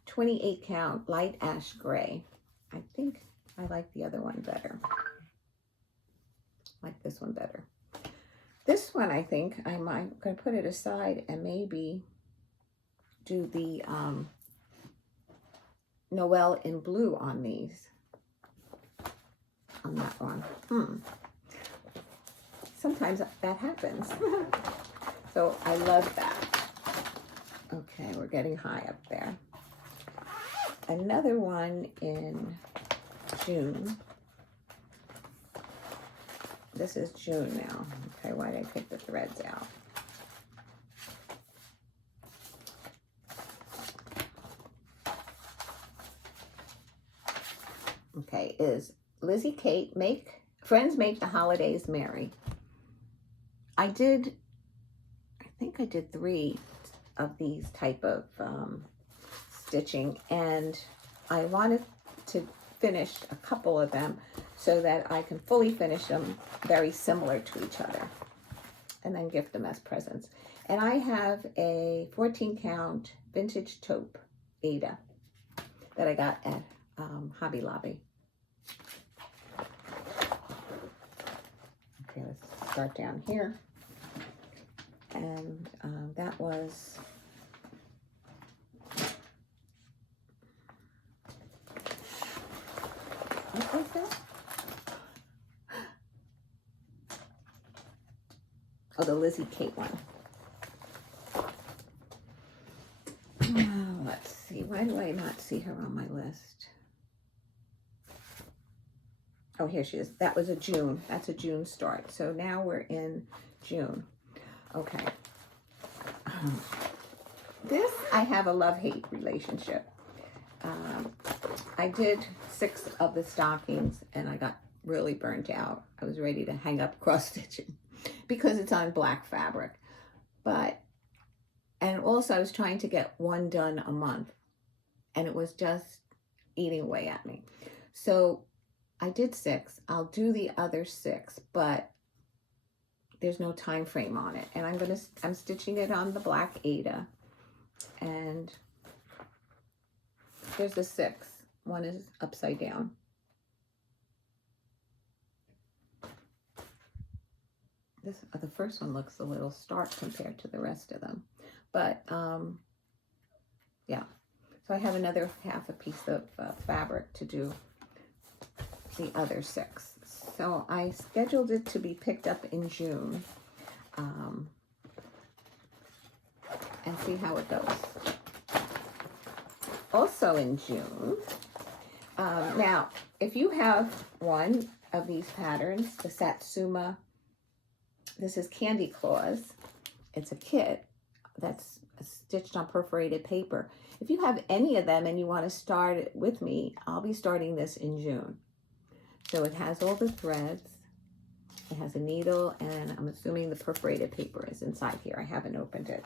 28 count light ash gray. I think I like the other one better. I like this one better. This one, I think I'm going to put it aside and maybe do the Noel in blue on these. On that one. Sometimes that happens. So I love that. Okay, we're getting high up there. Another one in June. This is June now. Okay, why did I take the threads out? Okay, is Lizzie Kate Friends Make the Holidays Merry. I think I did 3 of these type of stitching, and I wanted to finish a couple of them so that I can fully finish them very similar to each other and then gift them as presents. And I have a 14 count vintage taupe Ada that I got at Hobby Lobby. Okay, let's start down here. And that was what was that? Oh, the Lizzie Kate one. Oh, let's see. Why do I not see her on my list? Oh, here she is. That was a June. That's a June start. So now we're in June. Okay. This, I have a love-hate relationship. I did 6 of the stockings and I got really burnt out. I was ready to hang up cross-stitching because it's on black fabric. And also I was trying to get one done a month and it was just eating away at me. So I did 6. I'll do the other 6, but there's no time frame on it. And I'm stitching it on the black Ada. And there's a 6. One is upside down. the first one looks a little stark compared to the rest of them. But, yeah. So I have another half a piece of fabric to do the other 6. So I scheduled it to be picked up in June. And see how it goes. Also in June, now, if you have one of these patterns, the Satsuma, this is Candy Claws. It's a kit that's stitched on perforated paper. If you have any of them and you want to start it with me, I'll be starting this in June. So it has all the threads. It has a needle, and I'm assuming the perforated paper is inside here. I haven't opened it.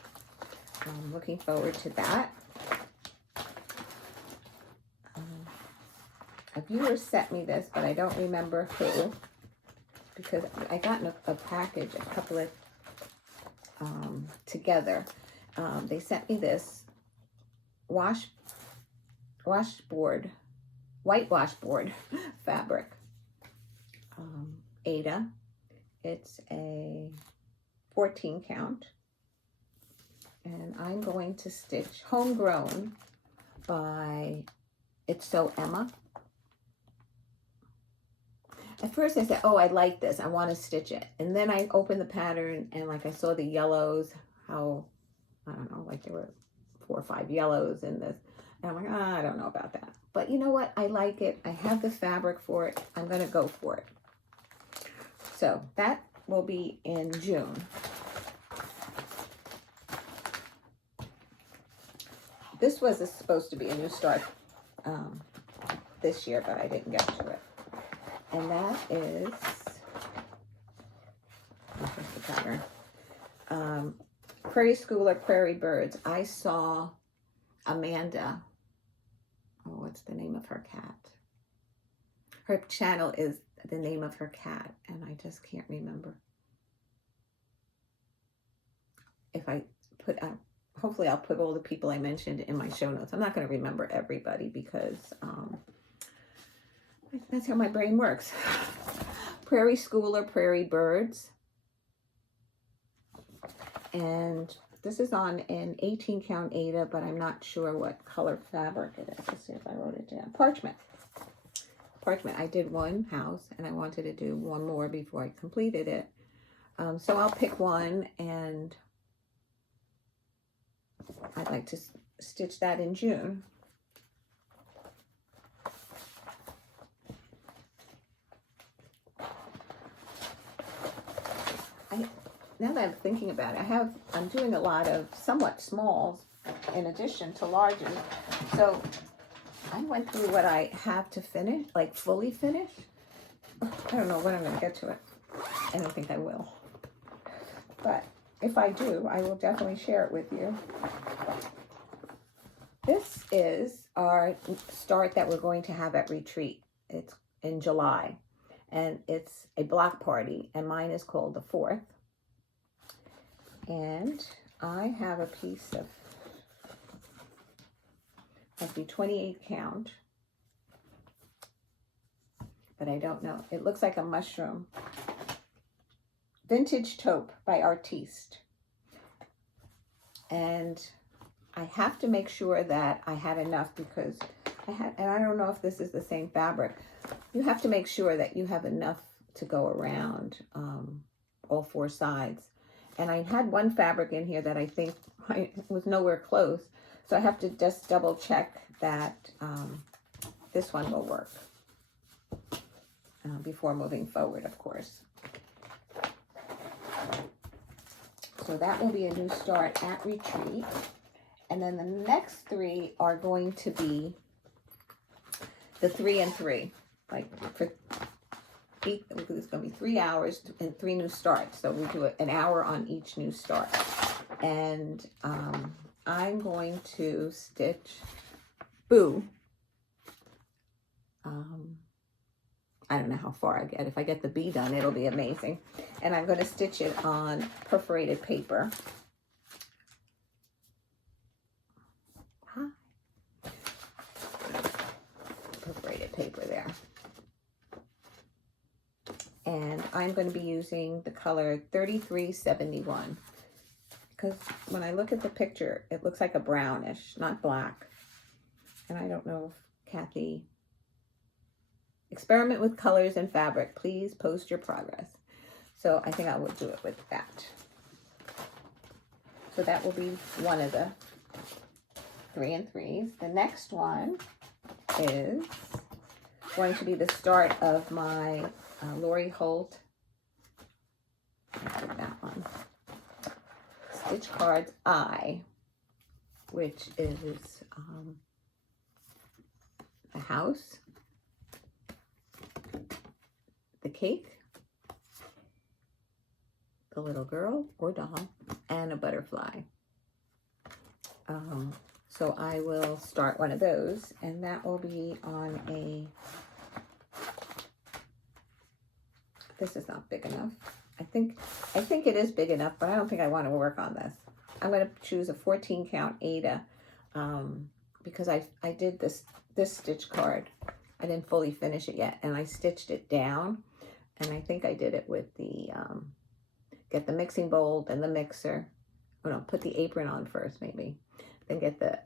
I'm looking forward to that. A viewer sent me this, but I don't remember who, because I got in a package, a couple of together. They sent me this whitewash board fabric, Ada. It's a 14 count, and I'm going to stitch Homegrown by It's So Emma. At first I said, oh, I like this, I want to stitch it. And then I opened the pattern and like I saw the yellows, how, I don't know, like there were 4 or 5 yellows in this. And I'm like, oh, I don't know about that. But you know what? I like it. I have the fabric for it. I'm going to go for it. So that will be in June. This was supposed to be a new start this year, but I didn't get to it. And that is, what's the pattern? Prairie Schooler, Prairie Birds. I saw Amanda, oh, what's the name of her cat? Her channel is the name of her cat, and I just can't remember. If I put, hopefully I'll put all the people I mentioned in my show notes. I'm not going to remember everybody because that's how my brain works. Prairie Schooler, Prairie Birds. And this is on an 18 count Ada, but I'm not sure what color fabric it is. Let's see if I wrote it down. Parchment. Parchment. I did one house and I wanted to do one more before I completed it. So I'll pick one, and I'd like to stitch that in June. Now that I'm thinking about it, I'm doing a lot of somewhat smalls in addition to larges. So I went through what I have to finish, like fully finish. I don't know when I'm going to get to it. I don't think I will. But if I do, I will definitely share it with you. This is our start that we're going to have at retreat. It's in July. And it's a block party, and mine is called the 4th. And I have a piece of, must be 28 count, but I don't know. It looks like a mushroom. Vintage Taupe by Artiste. And I have to make sure that I had enough, because and I don't know if this is the same fabric. You have to make sure that you have enough to go around all 4 sides. And I had one fabric in here that I think was nowhere close. So I have to just double check that this one will work before moving forward, of course. So that will be a new start at retreat. And then the next 3 are going to be the 3 and 3. Like for it's going to be 3 hours and 3 new starts. So we do an hour on each new start. And I'm going to stitch Boo. I don't know how far I get. If I get the B done, it'll be amazing. And I'm going to stitch it on perforated paper. Perforated paper there. And I'm going to be using the color 3371. Because when I look at the picture, it looks like a brownish, not black. And I don't know if Kathy... Experiment with colors and fabric. Please post your progress. So I think I will do it with that. So that will be one of the 3 and 3s. The next one is going to be the start of my Lori Holt. That one. Stitch Cards I, which is the house, the cake, the little girl or doll, and a butterfly. So I will start one of those, and that will be on a, this is not big enough. I think it is big enough, but I don't think I want to work on this. I'm going to choose a 14 count Ada, because I did this stitch card. I didn't fully finish it yet, and I stitched it down, and I think I did it with the, get the mixing bowl, then the mixer. Oh no, put the apron on first maybe. Then get the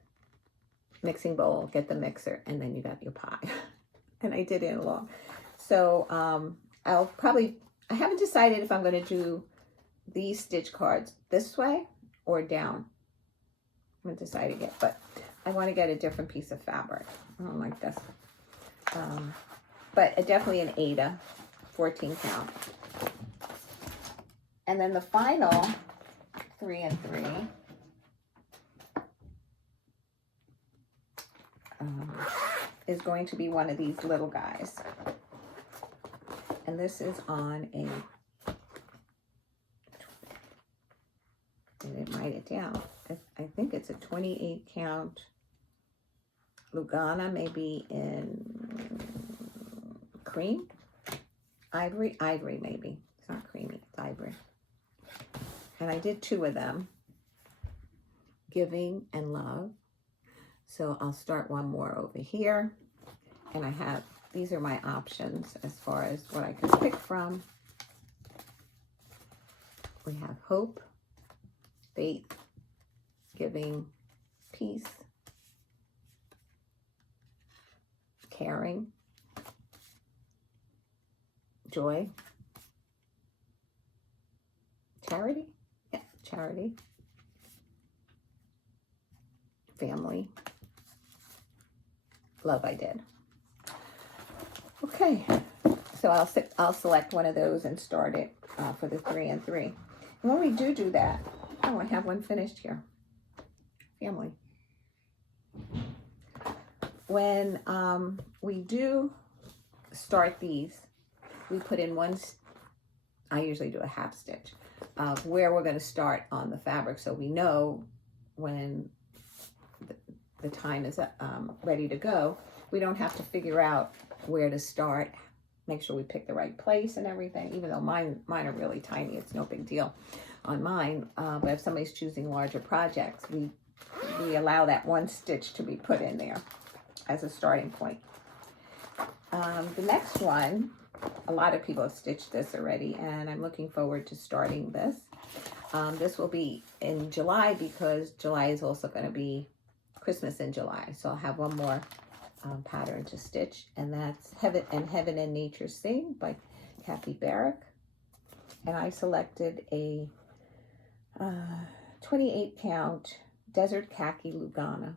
mixing bowl, get the mixer, and then you got your pie. And I did it along. So I'll probably, I haven't decided if I'm going to do these stitch cards this way or down. I haven't decided yet, but I want to get a different piece of fabric. I don't like this. But definitely an Ada, 14 count. And then the final 3 and 3 is going to be one of these little guys. And this is on a, I didn't write it down. I think it's a 28 count Lugana, maybe in cream, ivory maybe. It's not creamy, it's ivory. And I did 2 of them, Giving and Love. So I'll start one more over here. And I have, these are my options as far as what I can pick from. We have Hope, Faith, Giving, Peace, Caring, Joy, Charity, yeah, Charity, Family, Love I did. Okay, so I'll select one of those and start it for the 3 and 3. And when we do that, oh, I have one finished here. Family. When we do start these, we put in one, I usually do a half stitch, where we're going to start on the fabric, so we know when the time is ready to go. We don't have to figure out where to start, make sure we pick the right place and everything, even though mine are really tiny. It's no big deal on mine, but if somebody's choosing larger projects, we allow that one stitch to be put in there as a starting point. The next one, a lot of people have stitched this already, and I'm looking forward to starting this. This will be in July, because July is also going to be Christmas in July, so I'll have one more pattern to stitch, and that's Heaven and Nature Sing by Kathy Barrick. And I selected a 28 count Desert Khaki Lugana.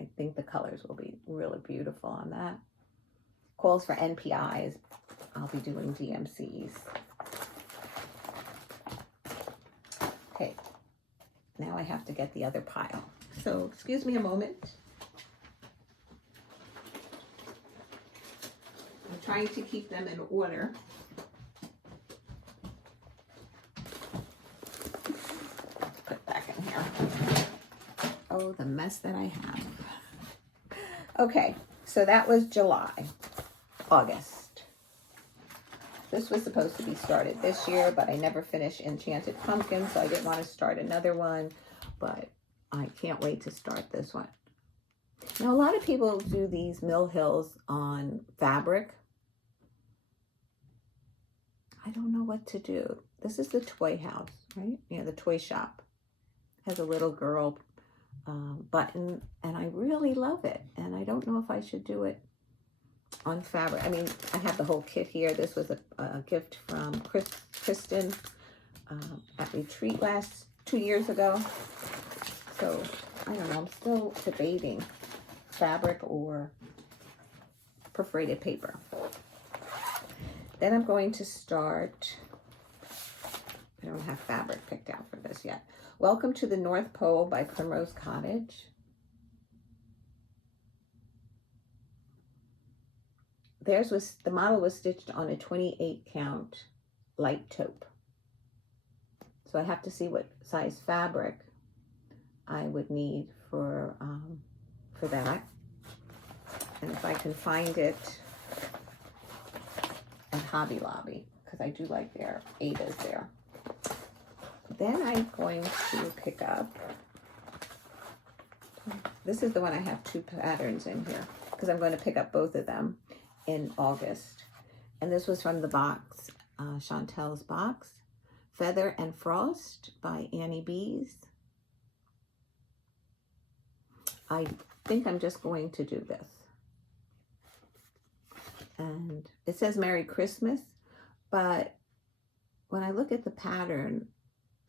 I think the colors will be really beautiful on that. Calls for NPIs. I'll be doing DMCs. Okay, now I have to get the other pile. So excuse me a moment. I'm trying to keep them in order. Put back in here. Oh, the mess that I have. Okay, so that was July. August. This was supposed to be started this year, but I never finished Enchanted Pumpkin, so I didn't want to start another one, but I can't wait to start this one. Now, a lot of people do these Mill Hills on fabric. I don't know what to do. This is the toy house, right? Yeah, the toy shop. Has a little girl button, and I really love it. And I don't know if I should do it on fabric. I mean, I have the whole kit here. This was a gift from Kristen at retreat 2 years ago. So I don't know. I'm still debating fabric or perforated paper. Then I'm going to start. I don't have fabric picked out for this yet. Welcome to the North Pole by Primrose Cottage. The model was stitched on a 28 count light taupe. So I have to see what size fabric I would need for that. And if I can find it at Hobby Lobby, because I do like their Adas there. Then I'm going to pick up, this is the one I have 2 patterns in here, because I'm going to pick up both of them in August. And this was from the box, Chantel's box, Feather and Frost by Annie Bees. I think I'm just going to do this. And it says Merry Christmas, but when I look at the pattern,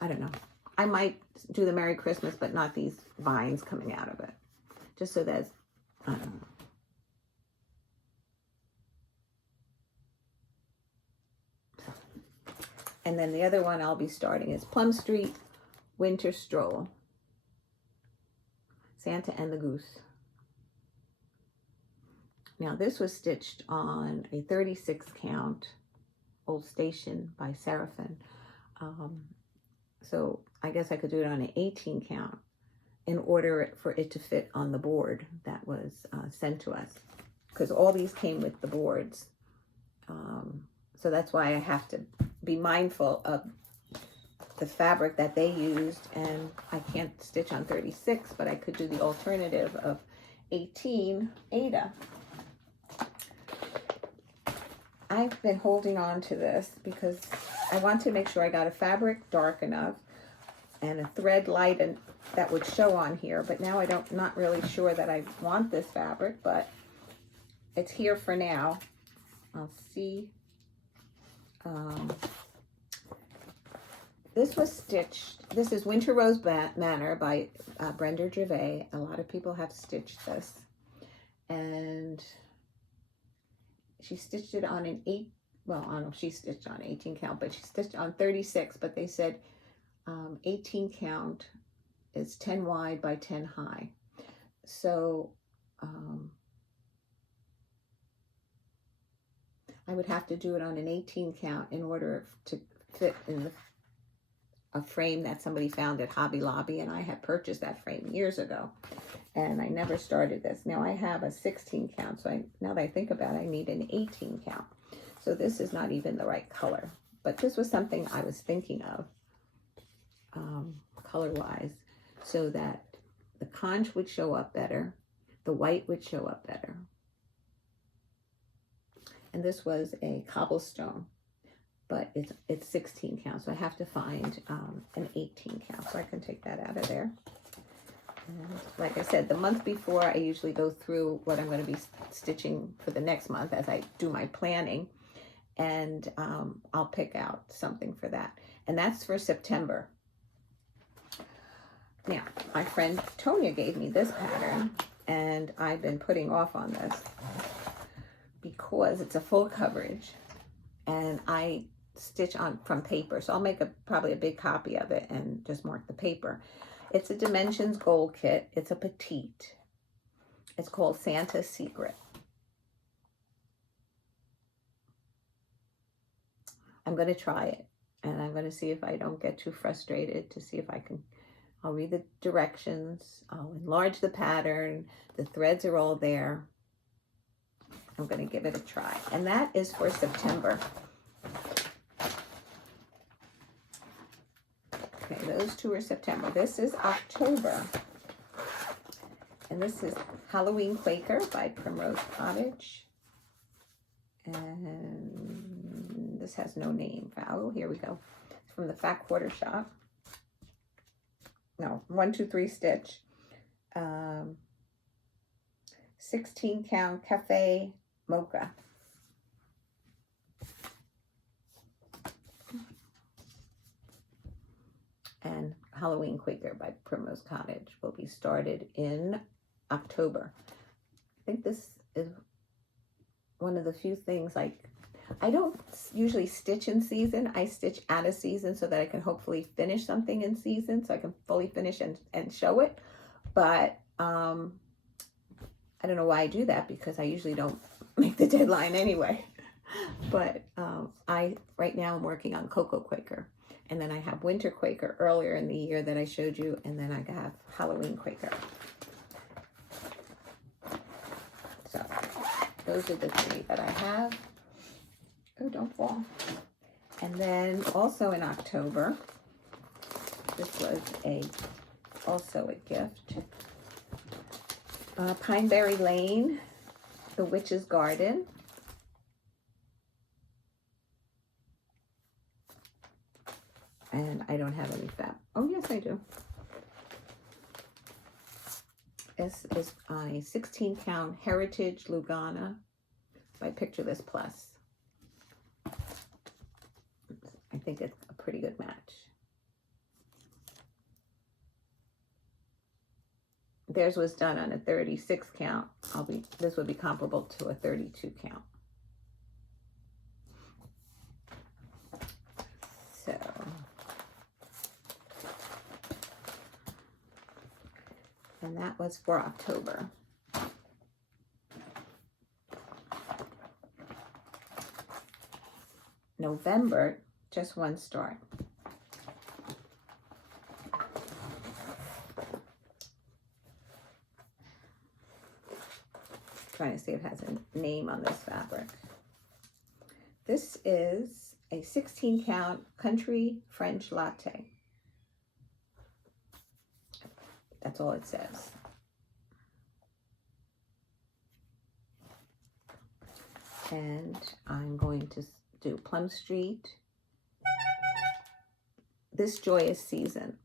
I don't know. I might do the Merry Christmas, but not these vines coming out of it. Just so that's, I don't know. And then the other one I'll be starting is Plum Street Winter Stroll. Santa and the Goose. Now this was stitched on a 36 count Old Station by Seraphim. So I guess I could do it on an 18 count in order for it to fit on the board that was sent to us. Because all these came with the boards. So that's why I have to be mindful of the fabric that they used. And I can't stitch on 36, but I could do the alternative of 18 Ada. I've been holding on to this because I want to make sure I got a fabric dark enough and a thread light and that would show on here. But now not really sure that I want this fabric, but it's here for now. I'll see. This was stitched. This is Winter Rose Manor by Brenda Gervais. A lot of people have stitched this, and she stitched it on an 8. Well, I don't know if she stitched on 18 count, but she stitched on 36. But they said 18 count is 10 wide by 10 high. So I would have to do it on an 18 count in order to fit in a frame that somebody found at Hobby Lobby, and I had purchased that frame years ago, and I never started this. Now I have a 16 count, so now that I think about it, I need an 18 count. So this is not even the right color, but this was something I was thinking of color-wise, so that the conch would show up better, the white would show up better. And this was a cobblestone, but it's 16 count, so I have to find an 18 count, so I can take that out of there. And like I said, the month before, I usually go through what I'm going to be stitching for the next month as I do my planning, and I'll pick out something for that. And that's for September. Now, my friend Tonya gave me this pattern, and I've been putting off on this because it's a full coverage, and I stitch on from paper. So I'll make probably a big copy of it and just mark the paper. It's a Dimensions Gold kit. It's a petite. It's called Santa's Secret. I'm going to try it, and I'm going to see if I don't get too frustrated, to see if I can. I'll read the directions. I'll enlarge the pattern. The threads are all there. I'm going to give it a try. And that is for September. Okay, those two are September. This is October. And this is Halloween Quaker by Primrose Cottage. And this has no name. Oh, here we go. It's from the Fat Quarter Shop. No, 1, 2, 3 stitch. 16 count cafe mocha. And Halloween Quaker by Primrose Cottage will be started in October. I think this is one of the few things, like, I don't usually stitch in season. I stitch out of season so that I can hopefully finish something in season, so I can fully finish and show it. But I don't know why I do that, because I usually don't make the deadline anyway. But right now I'm working on Cocoa Quaker. And then I have Winter Quaker earlier in the year that I showed you. And then I have Halloween Quaker. So those are the 3 that I have. Oh, don't fall. And then also in October, this was also a gift. Pineberry Lane, The Witch's Garden. And I don't have any fab. Oh, yes, I do. This is on a 16 count Heritage Lugana by Picture This Plus. I think it's a pretty good match. Theirs was done on a 36 count. This would be comparable to a 32 count. So and that was for October. November, just 1 start. Trying to see if it has a name on this fabric. This is a 16 count Country French Latte. That's all it says. And I'm going to do Plum Street, This Joyous Season.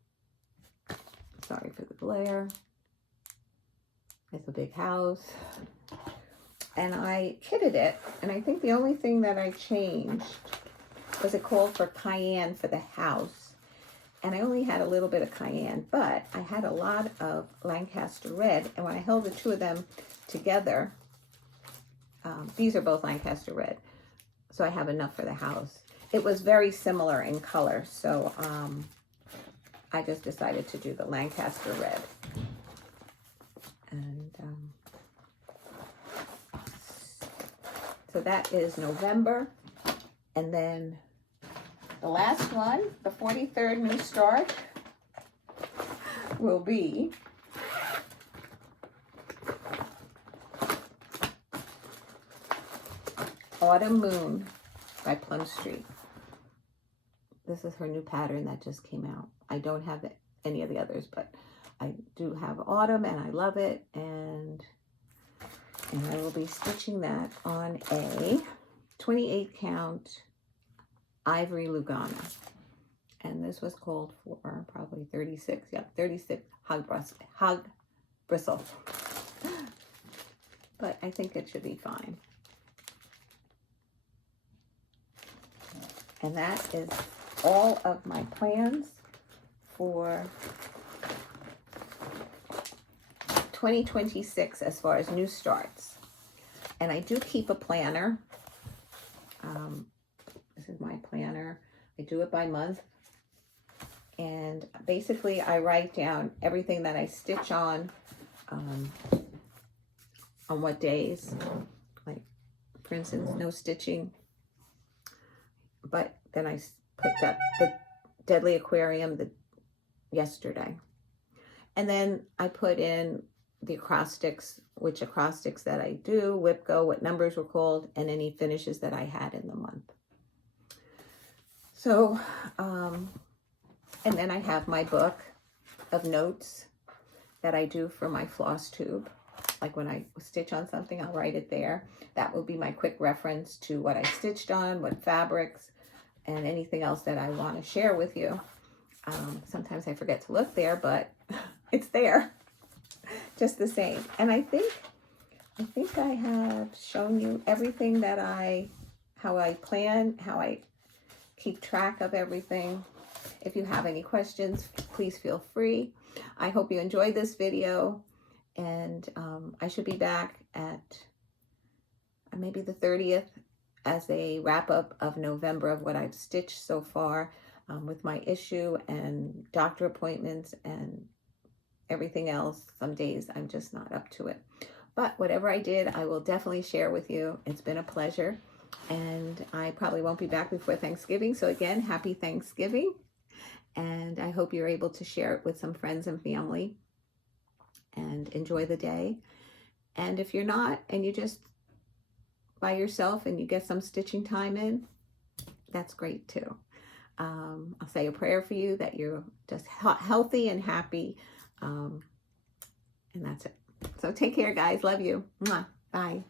Sorry for the glare. It's a big house. And I kitted it, and I think the only thing that I changed was it called for cayenne for the house. And I only had a little bit of cayenne, but I had a lot of Lancaster red. And when I held the 2 of them together, these are both Lancaster red, so I have enough for the house. It was very similar in color, so I just decided to do the Lancaster red. And so that is November. And then the last one, the 43rd new start, will be Autumn Moon by Plum Street. This is her new pattern that just came out. I don't have any of the others, but I do have Autumn, and I love it. And I will be stitching that on a 28 count Ivory Lugana. And this was called for probably 36. Yep, 36 hog bristle. But I think it should be fine. And that is all of my plans for 2026 as far as new starts. And I do keep a planner. This is my planner. I do it by month. And basically I write down everything that I stitch on what days. Like, for instance, no stitching. But then I picked up the Deadly Aquarium yesterday. And then I put in the acrostics, which acrostics that I do, WIPGO, what numbers were called, and any finishes that I had in the month. So, and then I have my book of notes that I do for my Flosstube. like when I stitch on something, I'll write it there. That will be my quick reference to what I stitched on, what fabrics, and anything else that I want to share with you. Sometimes I forget to look there, but it's there just the same. And I think I have shown you everything that how I plan, how I keep track of everything. If you have any questions, please feel free. I hope you enjoyed this video, and I should be back at maybe the 30th as a wrap up of November of what I've stitched so far, with my issue and doctor appointments and everything else. Some days I'm just not up to it. But whatever I did, I will definitely share with you. It's been a pleasure. And I probably won't be back before Thanksgiving. So again, happy Thanksgiving. And I hope you're able to share it with some friends and family and enjoy the day. And if you're not, and you just by yourself and you get some stitching time in, that's great too. I'll say a prayer for you that you're just healthy and happy. And that's it. So take care, guys. Love you. Mwah. Bye.